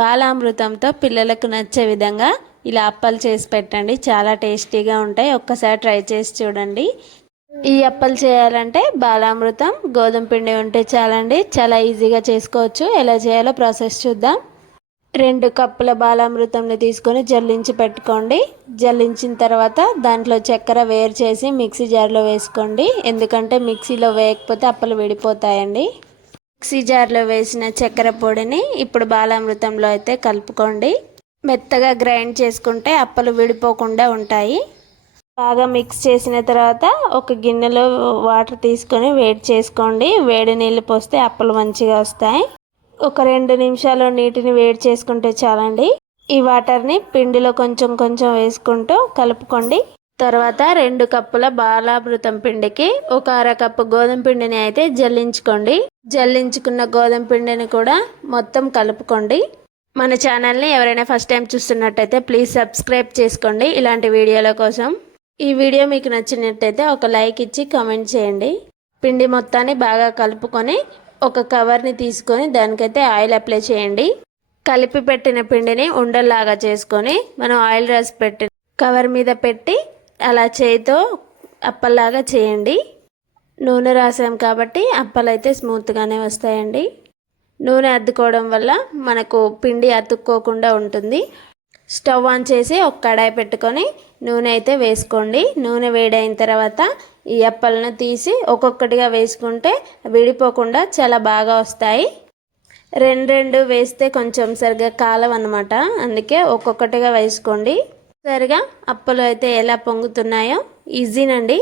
బాలామృతంతో పిల్లలకు నచ్చే విధంగా ఇలా అప్పలు చేసి పెట్టండి. చాలా టేస్టీగా ఉంటాయి. ఒక్కసారి ట్రై చేసి చూడండి. ఈ అప్పలు చేయాలంటే బాలామృతం, గోధుమ పిండి ఉంటే చాలండి. చాలా ఈజీగా చేసుకోవచ్చు. ఎలా చేయాలో ప్రాసెస్ చూద్దాం. 2 కప్పుల బాలామృతంని తీసుకొని జల్లించి పెట్టుకోండి. జల్లించిన తర్వాత దాంట్లో చక్కెర వేరు చేసి మిక్సీ జార్లో వేసుకోండి. ఎందుకంటే మిక్సీలో వేయకపోతే అప్పలు విడిపోతాయండి. మిక్సీ జార్లో వేసిన చక్కెర పొడిని ఇప్పుడు బాలామృతంలో అయితే కలుపుకోండి. మెత్తగా గ్రైండ్ చేసుకుంటే అప్పలు విడిపోకుండా ఉంటాయి. బాగా మిక్స్ చేసిన తర్వాత ఒక గిన్నెలో వాటర్ తీసుకొని వేడి చేసుకోండి. వేడి నీళ్ళు పోస్తే అప్పలు మంచిగా వస్తాయి. ఒక 2 నిమిషాలు నీటిని వేడి చేసుకుంటే చాలండి. ఈ వాటర్ని పిండిలో కొంచెం కొంచెం వేసుకుంటూ కలుపుకోండి. తర్వాత 2 కప్పుల బాలామృతం పిండికి ఒక అరకప్పు గోధుమ పిండిని అయితే జల్లించుకోండి. జల్లించుకున్న గోధుమ పిండిని కూడా మొత్తం కలుపుకోండి. మన ఛానల్ని ఎవరైనా ఫస్ట్ టైం చూస్తున్నట్టయితే ప్లీజ్ సబ్స్క్రైబ్ చేసుకోండి ఇలాంటి వీడియోల కోసం. ఈ వీడియో మీకు నచ్చినట్టయితే ఒక లైక్ ఇచ్చి కామెంట్ చేయండి. పిండి మొత్తాన్ని బాగా కలుపుకొని ఒక కవర్ని తీసుకొని దానికైతే ఆయిల్ అప్లై చేయండి. కలిపి పెట్టిన పిండిని ఉండల్లాగా చేసుకొని మనం ఆయిల్ రాసి పెట్టిన కవర్ మీద పెట్టి అలా చేయితో అప్పల్లాగా చేయండి. నూనె రాసాం కాబట్టి అప్పలు అయితే స్మూత్గానే వస్తాయండి. నూనె అద్దుకోవడం వల్ల మనకు పిండి అతుక్కోకుండా ఉంటుంది. స్టవ్ ఆన్ చేసి ఒక కడాయి పెట్టుకొని నూనె అయితే వేసుకోండి. నూనె వేడైన తర్వాత ఈ అప్పలను తీసి ఒక్కొక్కటిగా వేసుకుంటే విడిపోకుండా చాలా బాగా వస్తాయి. 2 వేస్తే కొంచెం సరిగా కాలవన్నమాట. అందుకే ఒక్కొక్కటిగా వేసుకోండి. సరిగా అప్పలు అయితే ఎలా పొంగుతున్నాయో ఈజీనండి.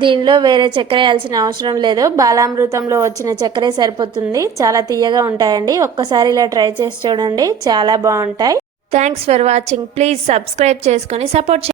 దీనిలో వేరే చక్కెర వేయాల్సిన అవసరం లేదు. బాలామృతంలో వచ్చిన చక్కెరే సరిపోతుంది. చాలా తీయగా ఉంటాయండి. ఒక్కసారి ఇలా ట్రై చేసి చూడండి, చాలా బాగుంటాయి. Thanks for watching. Please subscribe చేసుకొని సపోర్ట్